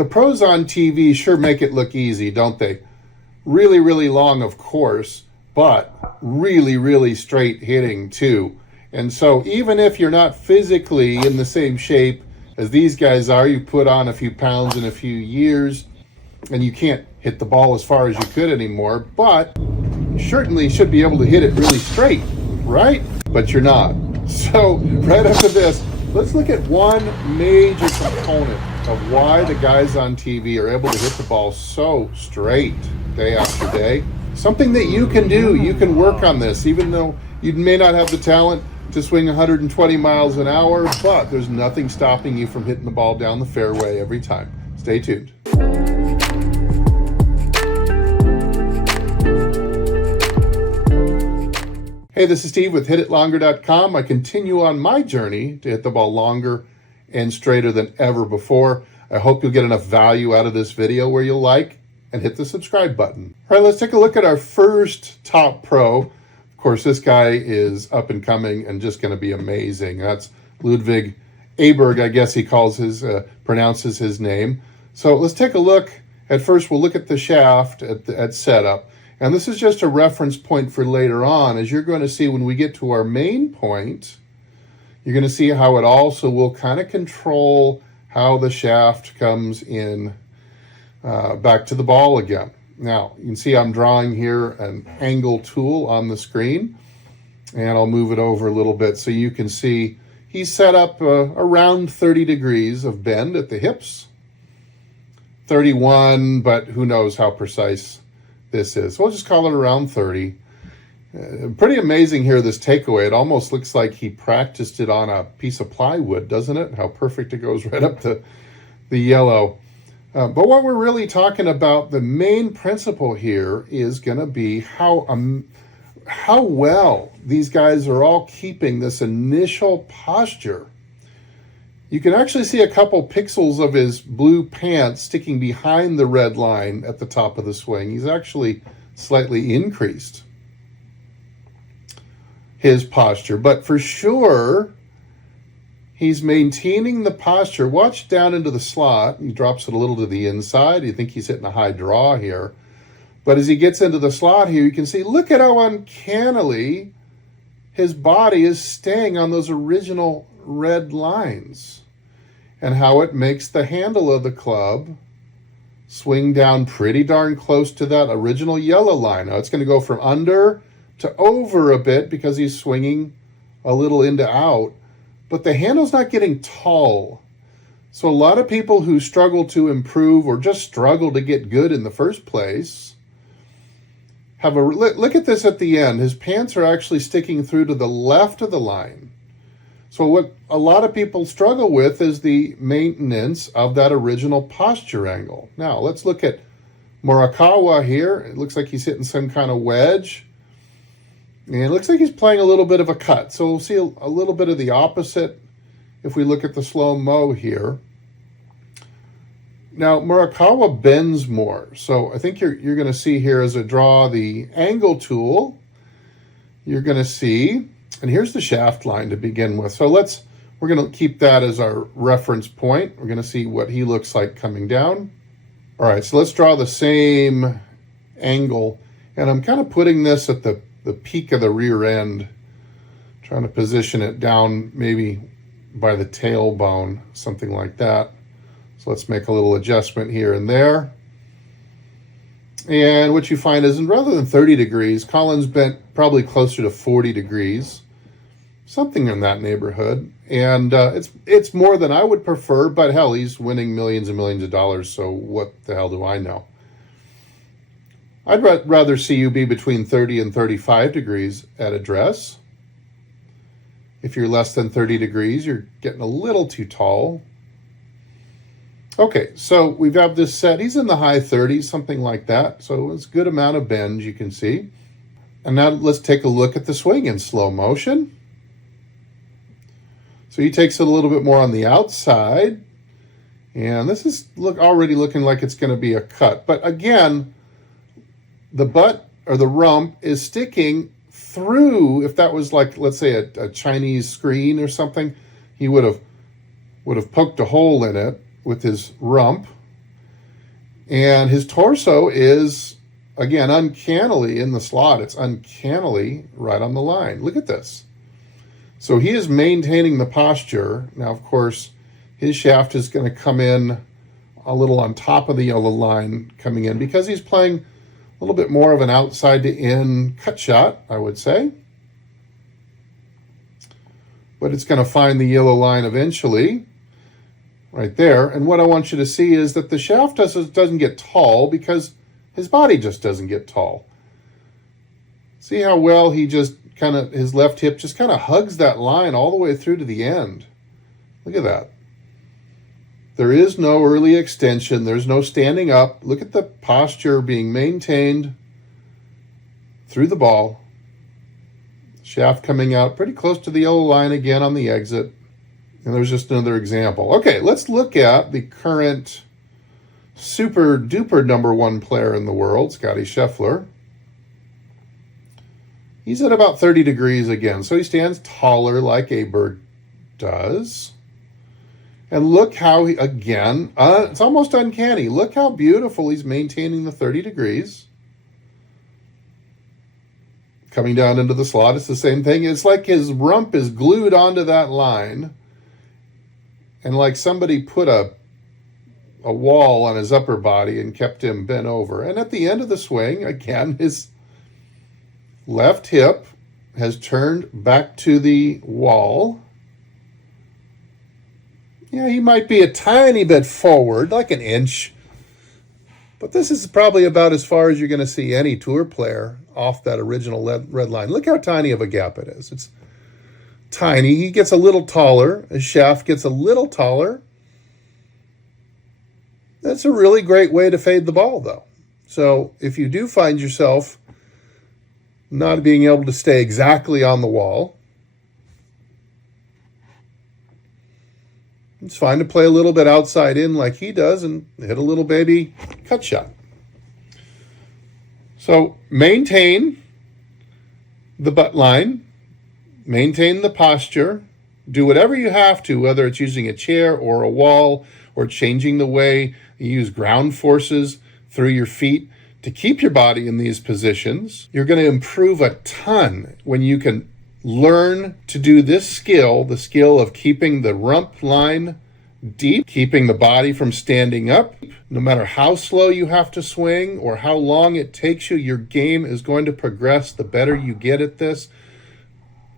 The pros on TV sure make it look easy, don't they? Really, really long, of course, but really, really straight hitting too. And so even if you're not physically in the same shape as these guys are, you put on a few pounds in a few years, and you can't hit the ball as far as you could anymore, but you certainly should be able to hit it really straight, right? But you're not. So right after this, let's look at one major component of why the guys on TV are able to hit the ball so straight day after day. Something that you can do. You can work on this, even though you may not have the talent to swing 120 miles an hour, but there's nothing stopping you from hitting the ball down the fairway every time. Stay tuned. Hey, this is Steve with HitItLonger.com. I continue on my journey to hit the ball longer and straighter than ever before. I hope you'll get enough value out of this video where you'll like and hit the subscribe button. All right, let's take a look at our first top pro. Of course, this guy is up and coming and just going to be amazing. That's Ludwig Aberg, I guess he pronounces his name. So let's take a look. At first, we'll look at the shaft at setup. And this is just a reference point for later on. As you're going to see when we get to our main point, you're going to see how it also will kind of control how the shaft comes in back to the ball again. Now, you can see I'm drawing here an angle tool on the screen, and I'll move it over a little bit so you can see he's set up around 30 degrees of bend at the hips. 31, but who knows how precise this is. So we'll just call it around 30. Pretty amazing here, this takeaway. It almost looks like he practiced it on a piece of plywood, doesn't it? How perfect it goes right up to the yellow. But what we're really talking about, the main principle here is going to be how well these guys are all keeping this initial posture. You can actually see a couple pixels of his blue pants sticking behind the red line at the top of the swing. He's actually slightly increased his posture, but for sure, he's maintaining the posture. Watch down into the slot. He drops it a little to the inside. You think he's hitting a high draw here. But as he gets into the slot here, you can see, look at how uncannily his body is staying on those original red lines and how it makes the handle of the club swing down pretty darn close to that original yellow line. Now it's going to go from under to over a bit because he's swinging a little into out, but the handle's not getting tall. So a lot of people who struggle to improve or just struggle to get good in the first place have a look at this at the end. His pants are actually sticking through to the left of the line. So what a lot of people struggle with is the maintenance of that original posture angle. Now let's look at Morikawa here. It looks like he's hitting some kind of wedge. And it looks like he's playing a little bit of a cut. So we'll see a little bit of the opposite if we look at the slow-mo here. Now, Morikawa bends more. So I think you're going to see here as I draw the angle tool, you're going to see, and here's the shaft line to begin with. So we're going to keep that as our reference point. We're going to see what he looks like coming down. All right, so let's draw the same angle. And I'm kind of putting this at the peak of the rear end, trying to position it down maybe by the tailbone, something like that. So let's make a little adjustment here and there. And what you find is, rather than 30 degrees, Colin's bent probably closer to 40 degrees, something in that neighborhood. And it's more than I would prefer, but hell, he's winning millions and millions of dollars, so what the hell do I know? I'd rather see you be between 30 and 35 degrees at address. If you're less than 30 degrees, you're getting a little too tall. Okay, so we've got this set. He's in the high 30s, something like that. So it's a good amount of bend, you can see. And now let's take a look at the swing in slow motion. So he takes it a little bit more on the outside. And this is already looking like it's going to be a cut. But again, the butt or the rump is sticking through. If that was like, let's say, a Chinese screen or something, he would have poked a hole in it with his rump. And his torso is, again, uncannily in the slot. It's uncannily right on the line. Look at this. So he is maintaining the posture. Now, of course, his shaft is going to come in a little on top of the yellow line coming in because he's playing a little bit more of an outside to in cut shot, I would say. But it's going to find the yellow line eventually. Right there. And what I want you to see is that the shaft doesn't get tall because his body just doesn't get tall. See how well he just kind of, his left hip just kind of hugs that line all the way through to the end. Look at that. There is no early extension. There's no standing up. Look at the posture being maintained through the ball. Shaft coming out pretty close to the yellow line again on the exit. And there's just another example. Okay, let's look at the current super duper #1 player in the world, Scottie Scheffler. He's at about 30 degrees again, so he stands taller like Aberg does. And look how he, again, it's almost uncanny. Look how beautiful he's maintaining the 30 degrees. Coming down into the slot, it's the same thing. It's like his rump is glued onto that line. And like somebody put a wall on his upper body and kept him bent over. And at the end of the swing, again, his left hip has turned back to the wall. Yeah, he might be a tiny bit forward, like an inch. But this is probably about as far as you're going to see any tour player off that original red line. Look how tiny of a gap it is. It's tiny. He gets a little taller. His shaft gets a little taller. That's a really great way to fade the ball, though. So if you do find yourself not being able to stay exactly on the wall, it's fine to play a little bit outside in like he does and hit a little baby cut shot. So maintain the butt line. Maintain the posture. Do whatever you have to, whether it's using a chair or a wall or changing the way you use ground forces through your feet to keep your body in these positions. You're going to improve a ton when you can learn to do this skill, the skill of keeping the rump line deep, keeping the body from standing up. No matter how slow you have to swing or how long it takes you, your game is going to progress the better you get at this.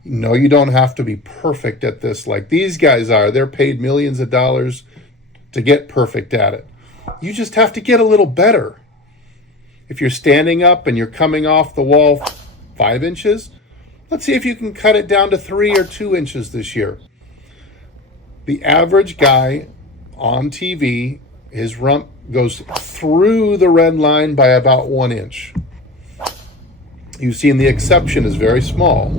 No, you don't have to be perfect at this like these guys are. They're paid millions of dollars to get perfect at it. You just have to get a little better. If you're standing up and you're coming off the wall 5 inches, let's see if you can cut it down to 3 or 2 inches this year. The average guy on TV, his rump goes through the red line by about 1 inch. You've seen the exception is very small.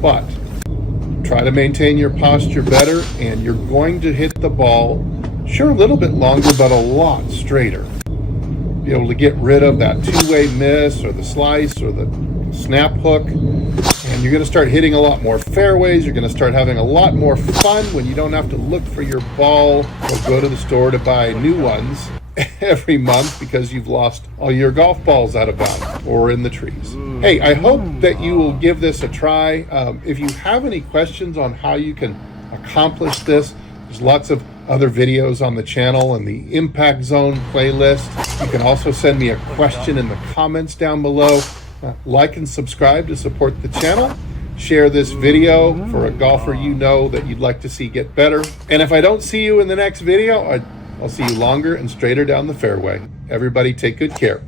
But try to maintain your posture better, and you're going to hit the ball, sure, a little bit longer, but a lot straighter. Be able to get rid of that two-way miss or the slice or the snap hook, and you're going to start hitting a lot more fairways. You're going to start having a lot more fun when you don't have to look for your ball or go to the store to buy new ones every month because you've lost all your golf balls out of bounds or in the trees. Hey, I hope that you will give this a try. If you have any questions on how you can accomplish this, there's lots of other videos on the channel and the Impact Zone playlist. You can also send me a question in the comments down below. Like and subscribe to support the channel. Share this video for a golfer you know that you'd like to see get better. And if I don't see you in the next video, I'll see you longer and straighter down the fairway. Everybody take good care.